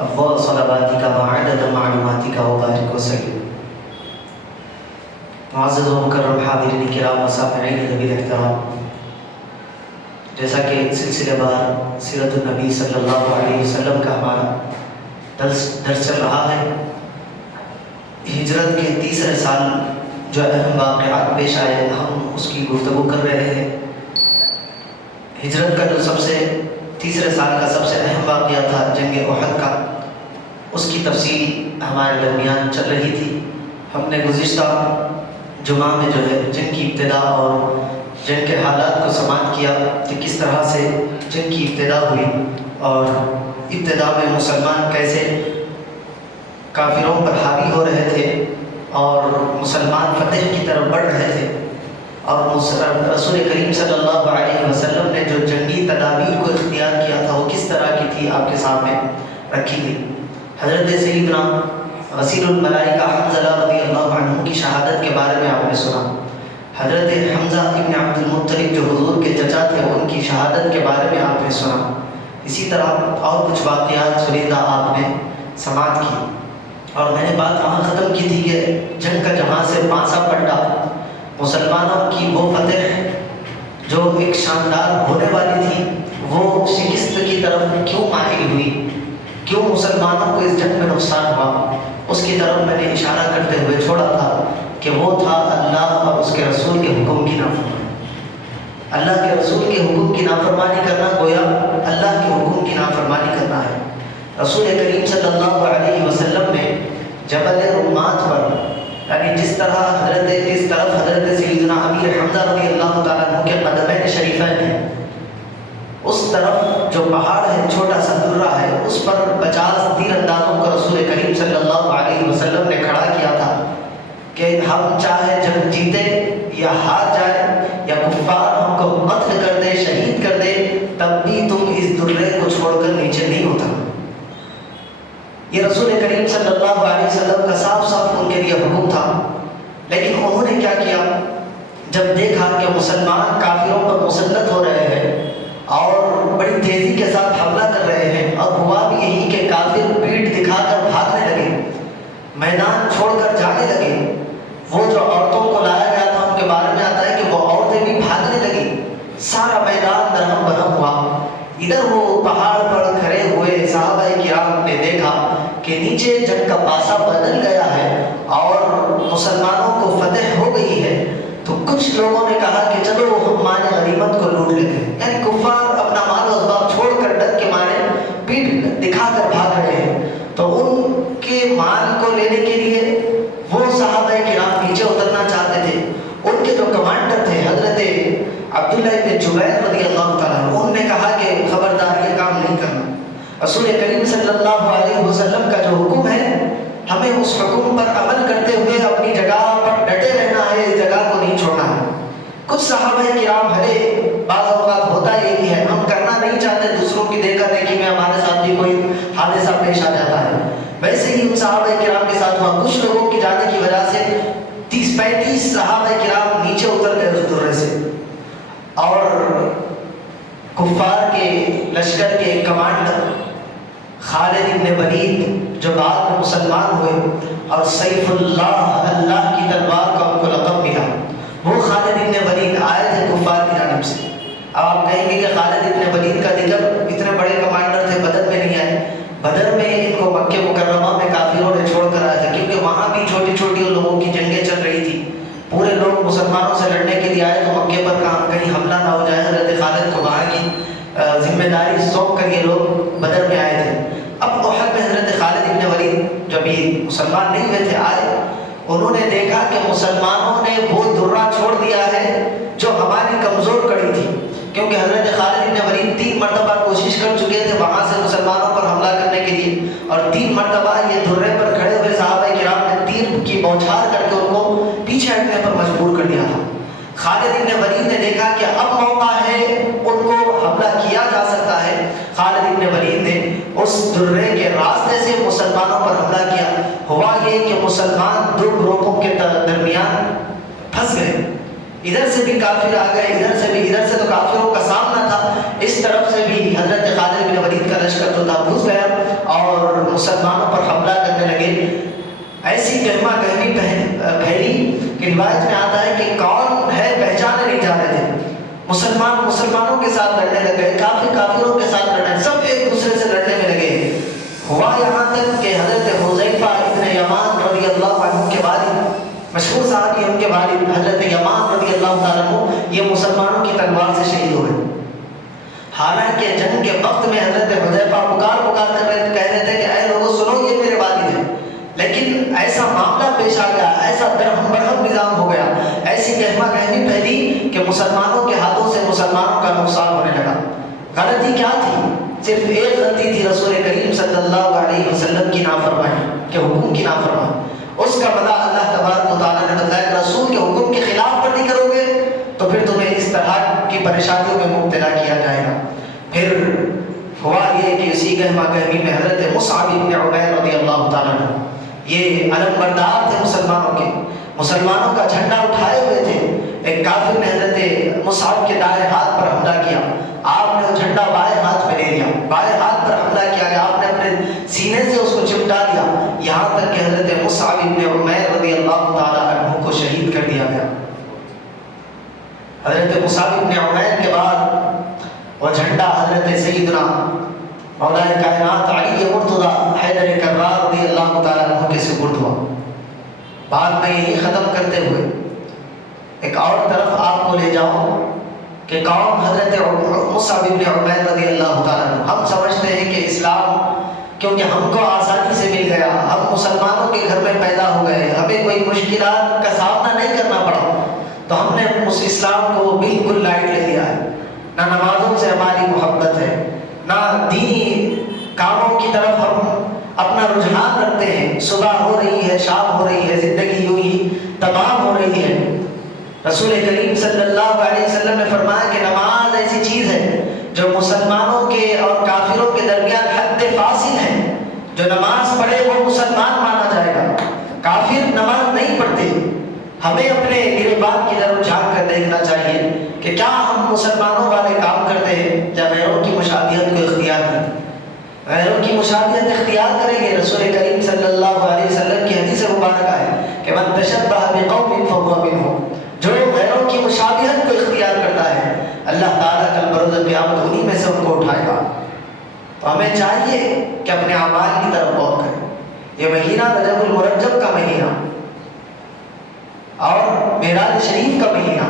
افضل صلواتک وعدد معلوماتک وبارک وسلم۔ معزز و مکرم حاضرین کرام و سامعین ذوی الاحترام، جیسا کہ سلسلہ بار سیرت النبی صلی اللہ علیہ وسلم کا ہمارا درس چل رہا ہے، ہجرت کے تیسرے سال جو اہم واقعات پیش آئے ہم اس کی گفتگو کر رہے ہیں۔ ہجرت کا جو تیسرے سال کا سب سے اہم واقعہ تھا جنگ احد کا، اس کی تفصیل ہمارے درمیان چل رہی تھی۔ ہم نے گزشتہ جمعہ میں جو ہے جنگ کی ابتدا اور جنگ کے حالات کو سماعت کیا کہ کس طرح سے جنگ کی ابتدا ہوئی اور ابتدا میں مسلمان کیسے کافروں پر حاوی ہو رہے تھے اور مسلمان فتح کی طرف بڑھ رہے تھے، اور رسول کریم صلی اللہ علیہ وسلم نے جو جنگی تدابیر کو اختیار کیا تھا وہ کس طرح کی تھی آپ کے سامنے رکھی گئی۔ حضرت سیدنا غسیل الملائکہ حنظلہ رضی اللہ عنہ کی شہادت کے بارے میں آپ نے سنا۔ حضرت حمزہ ابن عبد المطلب جو حضور کے چچا تھے ان کی شہادت کے بارے میں آپ نے سنا۔ اسی طرح اور کچھ واقعات سنیدہ آپ نے سماعت کی، اور میں نے بات وہاں ختم کی تھی کہ جنگ کا جہاں سے پانسا پلٹا، مسلمانوں کی وہ فتح جو ایک شاندار ہونے والی تھی وہ شکست کی طرف کیوں مائل ہوئی، کیوں مسلمانوں کو اس جنگ میں نقصان ہوا، اس کی طرف میں نے اشارہ کرتے ہوئے چھوڑا تھا کہ وہ تھا اللہ اور اس کے رسول کے حکم کی نافرمانی۔ اللہ کے رسول کے حکم کی نافرمانی کرنا گویا اللہ کے حکم کی نافرمانی کرنا ہے۔ رسول کریم صلی اللہ علیہ وسلم نے جبل رمات پر، یعنی جس طرف حضرت سیدنا امیر حمزہ رضی اللہ تعالیٰ عنہ کے قدمین شریفین ہیں، اس طرف جو پہاڑ ہے چھوٹا سا درہ ہے، اس پر 50 تیر اندازوں کو رسول کریم صلی اللہ علیہ وسلم نے کھڑا کیا تھا کہ ہم چاہے جنگ جیتے یا ہار جائے یا کفار ہم کو قتل کر دے، شہید کر دے، تب بھی تم اس درے کو چھوڑ کر نیچے نہیں اترنا۔ یہ رسول کریم صلی اللہ علیہ وسلم کا صاف صاف ان کے لیے حکم تھا، لیکن انہوں نے کیا کیا؟ جب دیکھا کہ مسلمان کافروں پر مسلط ہو رہے ہیں اور بڑی تیزی کے ساتھ حملہ کر رہے ہیں، اور ہوا بھی یہی کہ کافر پیٹھ دکھا کر بھاگنے لگے، میدان چھوڑ کر جانے لگے، وہ جو عورتوں کو لایا گیا تھا ان کے بارے میں آتا ہے کہ وہ عورتیں بھی بھاگنے لگی، سارا میدان درہم برہم ہوا۔ ادھر وہ پہاڑ پر کھڑے ہوئے صحابہ کرام نے دیکھا کہ نیچے جنگ کا پاسا بدل گیا ہے اور مسلمانوں کو فتح ہو گئی ہے، تو کچھ لوگوں نے کہا کہ چلو ہم مال غنیمت کو لوٹ لیتے ہیں، یعنی کفار اپنا مال و اسباب چھوڑ کر ڈر کے مارے پیٹ دکھا کر بھاگ رہے ہیں، تو ان کے مال کو لینے کے لیے وہ صحابہ کرام نیچے اترنا چاہتے تھے۔ ان کے جو کمانڈر تھے حضرت عبداللہ ابن جبیر رضی اللہ تعالیٰ عنہ، انہوں نے کہا کہ خبردار یہ کام نہیں کرنا، رسول کریم صلی اللہ علیہ وسلم کا جو حکم ہے ہمیں اس حکم پر عمل کرتے ہوئے اپنی جگہ پر ڈٹے رہنا ہے، اس جگہ کو نہیں چھوڑنا ہے۔ کچھ صحابہ کرام بھلے بعض اوقات ہوتا یہی ہے، ہم کرنا نہیں چاہتے، دوسروں کی دیکھا دیکھی میں ہمارے ساتھ بھی کوئی حادثہ پیش آ جاتا ہے، ویسے ہی ان صحابہ کرام کے ساتھ ہوا۔ کچھ لوگوں کی جانے کی وجہ سے 30-35 صحابہ کرام نیچے اتر گئے اس درے سے، اور کفار کے لشکر کے کمانڈر خالد بن ولید جو بعد میں مسلمان ہوئے اور سیف اللہ، اللہ کی تلوار کا ان کو لقب ملا، وہ خالد بن ولید آئے تھے کفار کی جانب سے۔ اب آپ کہیں گے کہ خالد بن ولید کا ذکر، اتنے بڑے کمانڈر تھے، بدر میں نہیں آئے۔ بدر میں ان کو مکہ مکرمہ میں کافروں نے چھوڑ کر آیا تھا، کیونکہ وہاں بھی چھوٹی چھوٹی لوگوں کی جنگیں چل رہی تھی، پورے لوگ مسلمانوں سے لڑنے کے لیے آئے تو مکے پر کہیں حملہ نہ ہو جائے، حضرت خالد کو وہاں کی ذمہ داری سونپ کر یہ لوگ بدر میں آئے تھے۔ اب احد میں حضرت خالد بن ولید جو ابھی مسلمان نہیں ہوئے تھے آئے، انہوں نے دیکھا کہ مسلمانوں نے وہ درہ چھوڑ دیا ہے جو ہماری کمزور کڑی تھی، کیونکہ حضرت خالد بن ولید 3 مرتبہ کوشش کر چکے تھے وہاں سے مسلمانوں پر حملہ کرنے کے لیے، اور 3 مرتبہ یہ درے پر کھڑے ہوئے صحابہ کرام نے تیر کی بوچھار کر کے ان کو پیچھے ہٹنے پر مجبور کر دیا تھا۔ خالد بن ولید نے دیکھا کہ اب موقع ہے، ان کو حملہ کیا جا سکتا ہے۔ خالد بن ولید نے اس درے کے راستے سے مسلمانوں پر حملہ کیا۔ ہوا یہ کہ مسلمان 2 گروپوں کے درمیان پھنس گئے، ادھر سے بھی کافر آ گئے، ادھر سے تو کافروں کا سامنا تھا، اس طرف سے بھی حضرت خالد بن ولید کا لشکر جو تھا گھس گیا اور مسلمانوں پر حملہ کرنے لگے، ایسی گہما گہمی پھیلی کہ روایت میں آتا ہے کہ کون ہے پہچانے نہیں جا رہے تھے۔ مسلمانوں کے ساتھ لڑنے لگے، کافروں کے ساتھ لڑنے، سب ایک دوسرے سے لڑنے میں لگے۔ ہوا یہاں تک کہ حضرت حذیفہ ابن یمان رضی اللہ عنہ کے والد، مشہور صحابی ان کے والد حضرت یمان رضی اللہ تعالیٰ عنہ، یہ مسلمانوں کی تلوار سے شہید ہوئے۔ حالانکہ جنگ کے وقت میں حضرت حذیفہ پکار کر کہہ رہے تھے کہ اے لوگوں سنو، یہ میرے والد ہیں، لیکن ایسا معاملہ پیش آ گیا، ایسا برہم نظام ہو گیا، ایسی گہما گہمی پھیلی کہ مسلمانوں کے ہاتھوں سے مسلمانوں کا نقصان ہونے لگا۔ غلطی کیا تھی؟ صرف ایک غلطی تھی، رسول کریم صلی اللہ علیہ وسلم کی نافرمانی، کے حکم کی نافرمانی۔ اس کا بدلہ اللہ تبارک و تعالیٰ نے بتایا، رسول کے حکم کے خلاف ورزی کرو گے تو پھر تمہیں اس طرح کی پریشانیوں میں مبتلا کیا جائے گا۔ پھر ہوا یہ کہ اسی گہما گہمی میں حضرت مصعب بن عمیر رضی اللہ تعالیٰ عنہ، یہ علم بردار تھے مسلمانوں کے، مسلمانوں کا جھنڈا اٹھائے ہوئے تھے۔ ایک کافر نے حضرت مصعب کے دائیں ہاتھ پر حملہ کیا، آپ نے وہ جھنڈا بائیں ہاتھ میں لے لیا، بائیں ہاتھ پر حملہ کیا گیا، آپ نے اپنے سینے سے اس کو چمٹا لیا، یہاں تک کہ حضرت مصعب بن عمیر رضی اللہ تعالیٰ عنہ کو شہید کر دیا گیا۔ حضرت مصعب بن عمیر کے بعد وہ جھنڈا حضرت سیدنا مولا کائنات علی مرتضیٰ حیدر کرار رضی اللہ تعالیٰ عنہ کے سپرد ہوا۔ بعد میں یہی ختم کرتے ہوئے ایک اور طرف آپ کو لے جاؤں کہ کون حضرت مصعب بن عمیر رضی اللہ تعالیٰ عنہ۔ ہم سمجھتے ہیں کہ اسلام کیونکہ ہم کو آسانی سے مل گیا، ہم مسلمانوں کے گھر میں پیدا ہو گئے، ہمیں کوئی مشکلات کا سامنا نہیں کرنا پڑا، تو ہم نے اس اسلام کو بالکل لائٹ لے لیا ہے۔ نہ نمازوں سے ہماری محبت ہے، نہ دینی کاموں کی طرف ہم اپنا رجحان رکھتے ہیں۔ صبح ہو رہی ہے، شام ہو رہی ہے، زندگی یوں ہی تمام ہو رہی ہے۔ رسول کریم صلی اللہ علیہ وسلم نے فرمایا کہ نماز ایسی چیز ہے جو مسلمانوں کے اور کافروں کے درمیان حد فاصل ہے۔ جو نماز پڑھے وہ مسلمان مانا جائے گا، کافر نماز نہیں پڑھتے۔ ہمیں اپنے گریبان کی طرف جھانک کر دیکھنا چاہیے کہ کیا ہم مسلمانوں والے کام کرتے ہیں یا غیروں کی مشابہت کو اختیار کرتے ہیں۔ غیروں کی مشابہت اختیار کریں گے، رسول کریم صلی اللہ علیہ وسلم کی حدیث مبارکہ ہے کہ من تشبہ بقوم فہو منہم، جو غیروں کی مشابہت کو اختیار کرتا ہے اللہ تعالیٰ کل بروز قیامت انہی میں سے ان کو اٹھائے گا۔ تو ہمیں چاہیے کہ اپنے اعمال کی طرف غور کریں۔ یہ مہینہ رجب المرجب کا مہینہ اور معراج شریف کا مہینہ،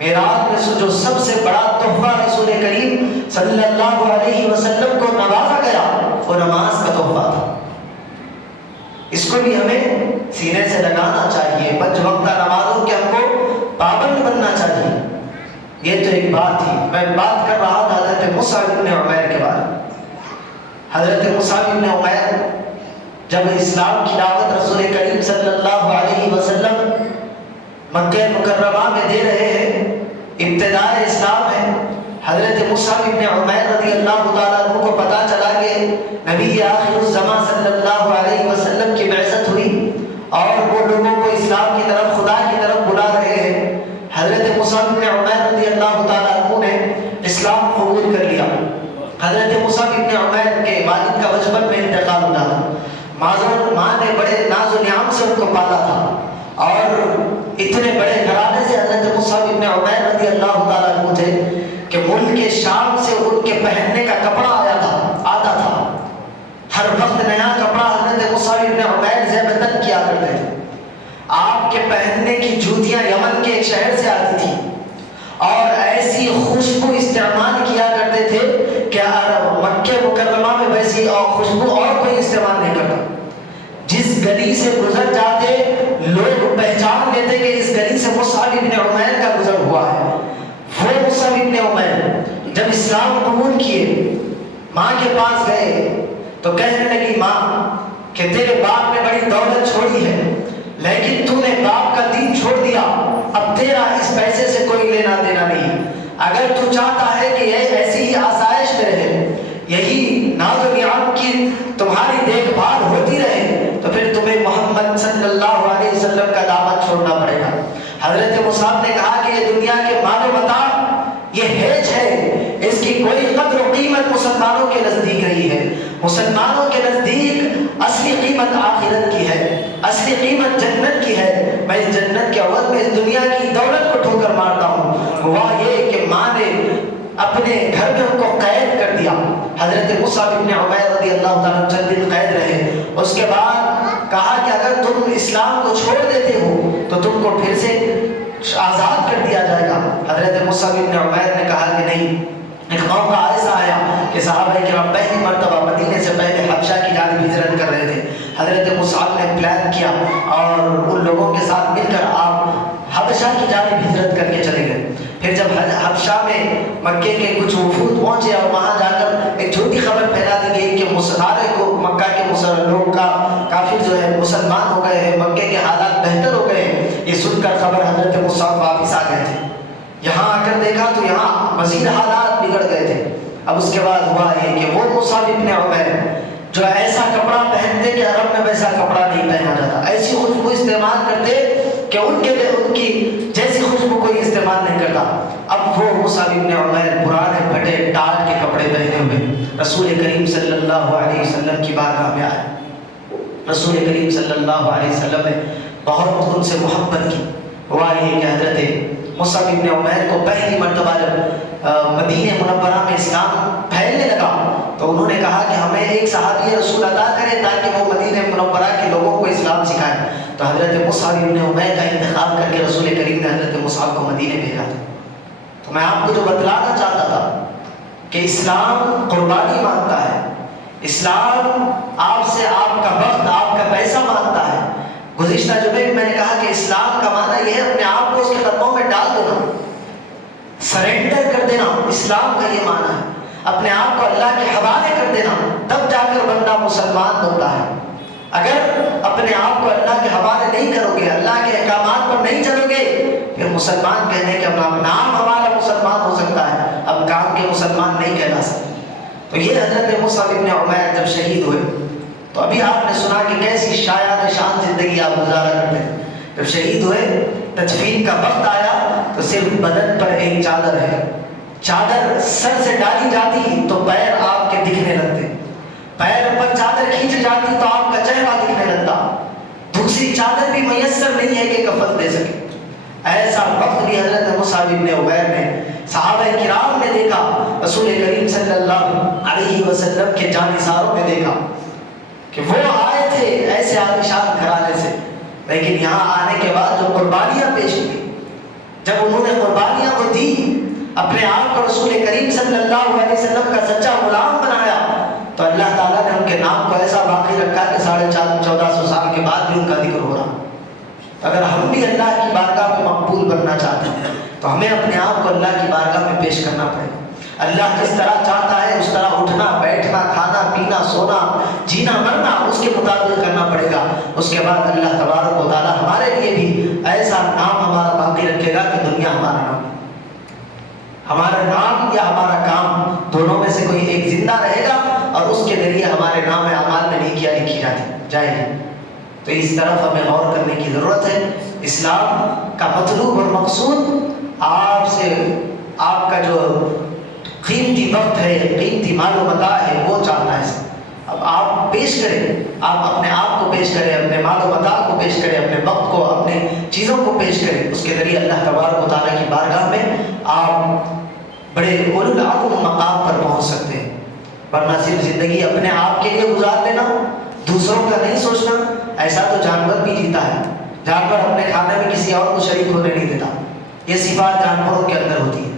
معراج میں جو سب سے بڑا تحفہ رسول کریم صلی اللہ علیہ وسلم کو نوازا گیا وہ نماز کا تحفہ تھا۔ اس کو بھی ہمیں سینے سے لگانا چاہیے، پنج وقتہ نمازوں کے ہم کو پابند بننا چاہیے۔ یہ تو ایک بات تھی۔ میں بات کر رہا تھا حضرت مصعب بن عمیر کے بارے میں۔ حضرت مصعب بن عمیر جب اسلام کی دعوت رسول کریم صلی اللہ علیہ وسلم مکہ مکرمہ میں دے رہے ہیں، ابتداء اسلام ہے، حضرت مصعب بن عمیر رضی اللہ تعالیٰ عنہ کو پتہ چلا کہ نبی آخر الزمان صلی اللہ علیہ وسلم کی بعثت ہوئی اور وہ لوگوں کو اسلام کی طرف، خدا کی طرف بلا رہے ہیں۔ حضرت مصعب بن عمیر رضی اللہ تعالیٰ عنہ نے اسلام قبول کر لیا۔ حضرت مصعب بن عمیر کے والد کا بچپن میں انتقال ہوا تھا، ماں نے بڑے ناز و نعم سے ان کو پالا تھا اور اتنے بڑے گھرانے سے حضرت مصعب بن عمیر رضی اللہ تعالیٰ عنہ تھے کہ ملک شام سے ان کے پہننے کا کپڑا آتا تھا۔ ہر وقت نیا کپڑا حضرت مصعب بن عمیر زیب تن کیا کرتے تھے۔ آپ کے پہننے کی جوتیاں یمن کے ایک شہر سے آتی تھی اور ایسی خوشبو استعمال کیا کرتے تھے کہ مکہ مکرمہ میں ویسی خوشبو اور کوئی استعمال نہیں کرتا۔ جس گلی سے گزر جاتے لوگ پہچان لیتے کہ اس گلی سے مصعب بن عمیر کا گزر ہوا ہے۔ وہ مصعب بن عمیر جب اسلام قبول کیے، ماں کے پاس گئے تو کہنے لگی ماں کہ تیرے باپ نے بڑی دولت چھوڑی ہے لیکن تو نے باپ کا دین چھوڑ دیا، اب تیرا اس پیسے سے کوئی لینا دینا نہیں۔ اگر تو چاہتا ہے کہ یہ ایسی ہی آسائش میں رہے، یہی ناز و نعم کی تمہاری دیکھ بھال ہوتی رہے، تو پھر تمہیں محمد صلی اللہ علیہ وسلم کا دعوت چھوڑنا پڑے گا۔ حضرت مصعب نے کہا کہ یہ دنیا کے مال و متاع یہ ہیچ ہے، اس کی کوئی قدر و قیمت مسلمانوں کے نزدیک نہیں ہے۔ مسلمانوں کے نزدیک اصلی قیمت آخرت کی ہے، اصلی قیمت جنت کی ہے۔ میں اس جنت کے عوض میں اس دنیا کی دولت کو ٹھوکر مارتا ہوں۔ ہوا یہ کہ ماں نے اپنے گھر میں ان کو قید کر دیا۔ حضرت مصعب بن عمیر رضی اللہ تعالیٰ چند دن قید رہے، اس کے بعد کہا کہ اگر تم اسلام کو چھوڑ دیتے ہو تو تم کو پھر سے آزاد کر دیا جائے گا۔ حضرت مصعب بن عمیر نے کہا کہ نہیں۔ ایک موقع ایسا آیا کہ صحابہ کرام پہلی مرتبہ مدینے سے پہلے حبشہ کی جانب ہجرت کر رہے تھے۔ حضرت مصعب نے پلان کیا اور ان لوگوں کے ساتھ مل کر آپ حبشہ کی جانب ہجرت کر کے چلے گئے۔ پھر جب حبشہ میں مکے کے کچھ وفود پہنچے اور وہاں جا کر ایک جھوٹی خبر پھیلا دی گئی کہ سارے کو مکہ کے لوگ کا کافر جو ہے مسلمان ہو گئے ہیں، مکے کے حالات بہتر ہو گئے ہیں۔ یہ سن کر خبر حضرت مصعب واپس آ گئے تھے۔ یہاں آ کر دیکھا تو یہاں مزید حالات بگڑ گئے تھے۔ اب اس کے بعد ہوا یہ کہ وہ مصعب بن عمیر جو ایسا کپڑا پہنتے کہ عرب میں ویسا کپڑا نہیں پہنا جاتا، ایسی خوشبو استعمال کرتے کہ ان کے لیے ان کی جیسی خوشبو کوئی استعمال نہیں کرتا۔ اب وہ مصعب بن عمیر پرانے پھٹے ٹاٹ کے کپڑے پہنے ہوئے رسول کریم صلی اللہ علیہ وسلم کی بارگاہ میں آئے۔ رسول کریم صلی اللہ علیہ وسلم نے بہت ان سے محبت کی۔ ہوا یہ کہ حضرت مصعب بن عمیر کو پہلی مرتبہ جب مدینہ منورہ میں اسلام پھیلنے لگا تو انہوں نے کہا کہ ہمیں ایک صحابی رسول عطا کرے تاکہ وہ مدینہ منورہ کے لوگوں کو اسلام سکھائے۔ تو حضرت مصعب بن عمیر کا انتخاب کر کے رسول کریم نے حضرت مصعب کو مدینہ بھیجا تھا۔ تو میں آپ کو جو بتلانا چاہتا تھا کہ اسلام قربانی مانگتا ہے، اسلام آپ سے آپ کا وقت آپ کا پیسہ مانگتا ہے۔ گزشتہ جمعے میں نے کہا کہ اسلام کا معنی یہ ہے اپنے آپ کو اس کے قدموں میں ڈال دینا، سرنڈر کر دینا۔ اسلام کا یہ معنی ہے اپنے آپ کو اللہ کے حوالے کر دینا، تب جا کر بندہ مسلمان بنتا ہے۔ اگر اپنے آپ کو اللہ کے حوالے نہیں کرو گے، اللہ کے احکامات پر نہیں چلو گے، پھر مسلمان کہنے کے اپنا نام ہمارا مسلمان ہو سکتا ہے، اب کام کے مسلمان نہیں کہلا سکتے۔ تو یہ حضرت مصعب بن عمیر جب شہید ہوئے تو ابھی آپ نے سنا کہ کیسی شایان شان زندگی آپ گزارا کرتے ہیں۔ جب شہید ہوئے تدفین کا وقت آیا تو صرف بدن پر ایک چادر ہے، چادر سر سے ڈالی جاتی تو پیر آپ کے دکھنے لگتے، پیر پر چادر کھینچ جاتی تو آپ کا چہرہ دکھنے لگتا، دوسری چادر بھی میسر نہیں ہے کہ کفن دے سکے۔ ایسا وقت بھی حضرت مصعب بن عمیر نے صحابہ کرام نے دیکھا، رسول کریم صلی اللہ علیہ وسلم کے جانثاروں میں دیکھا کہ وہ آئے تھے ایسے عالیشان گھرانے سے، لیکن یہاں آنے کے بعد جو قربانیاں پیش کی، جب انہوں نے قربانیاں کو دی، اپنے آپ کو رسول کریم صلی اللہ علیہ وسلم کا سچا غلام بنایا، تو اللہ تعالیٰ نے ان کے نام کو ایسا باقی رکھا کہ 1450 سال کے بعد بھی ان کا ذکر ہو رہا۔ اگر ہم بھی اللہ کی بارگاہ میں مقبول بننا چاہتے ہیں تو ہمیں اپنے آپ کو اللہ کی بارگاہ میں پیش کرنا پڑے گا۔ اللہ جس طرح چاہتا ہے اس طرح اٹھنا بیٹھنا کھانا پینا سونا جینا مرنا اس کے مطابق کرنا پڑے گا۔ اس کے بعد اللہ تبارک و تعالیٰ ہمارے لیے بھی ایسا نام ہمارا باقی رکھے گا کہ دنیا ہمارا نام، ہمارا نام یا ہمارا کام دونوں میں سے کوئی ایک زندہ رہے گا اور اس کے ذریعے ہمارے نام اعمال میں نیکیاں لکھی جائے گی۔ تو اس طرف ہمیں غور کرنے کی ضرورت ہے۔ اسلام کا مطلوب اور مقصود آپ سے آپ کا جو قیمتی وقت ہے، قیمتی مال و متاع ہے، وہ چاہتا ہے۔ اب آپ پیش کریں، آپ اپنے آپ کو پیش کریں، اپنے مال و متاع کو پیش کریں، اپنے وقت کو اپنے چیزوں کو پیش کریں، اس کے ذریعے اللہ تبارک و تعالیٰ کی بارگاہ میں آپ بڑے اولو العزم مقام پر پہنچ سکتے ہیں۔ ورنہ صرف زندگی اپنے آپ کے لیے گزار دینا، دوسروں کا نہیں سوچنا، ایسا تو جانور بھی جیتا ہے۔ جانور اپنے کھانے میں کسی اور کو شریک ہونے نہیں دیتا، یہ صفات جانوروں کے اندر ہوتی ہے۔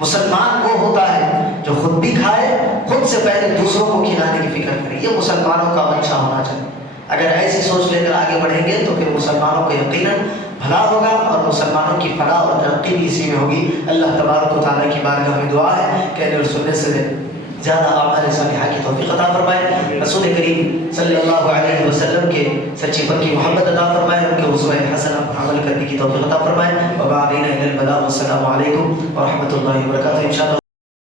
مسلمان وہ ہوتا ہے جو خود بھی کھائے، خود سے پہلے دوسروں کو کھلانے کی فکر کرے، یہ مسلمانوں کا منشا ہونا چاہیے۔ اگر ایسی سوچ لے کر آگے بڑھیں گے تو پھر مسلمانوں کو یقیناً بھلا ہوگا اور مسلمانوں کی فلاح اور ترقی بھی اسی میں ہوگی۔ اللہ تبارک و تعالیٰ کی بارگاہ میں دعا ہے کہ اہل سنت سے زیادہ اعمال صالحہ کی توفیق عطا فرمائے، رسول کریم صلی اللہ علیہ وسلم کے سچی پکی محبت عطا فرمائے، ان کے اسوہ حسنہ پر عمل کرنے کی توفیق عطا فرمائے۔ وما علینا الا البلاغ، والسلام علیکم ورحمۃ اللہ وبرکاتہ۔ انشاءاللہ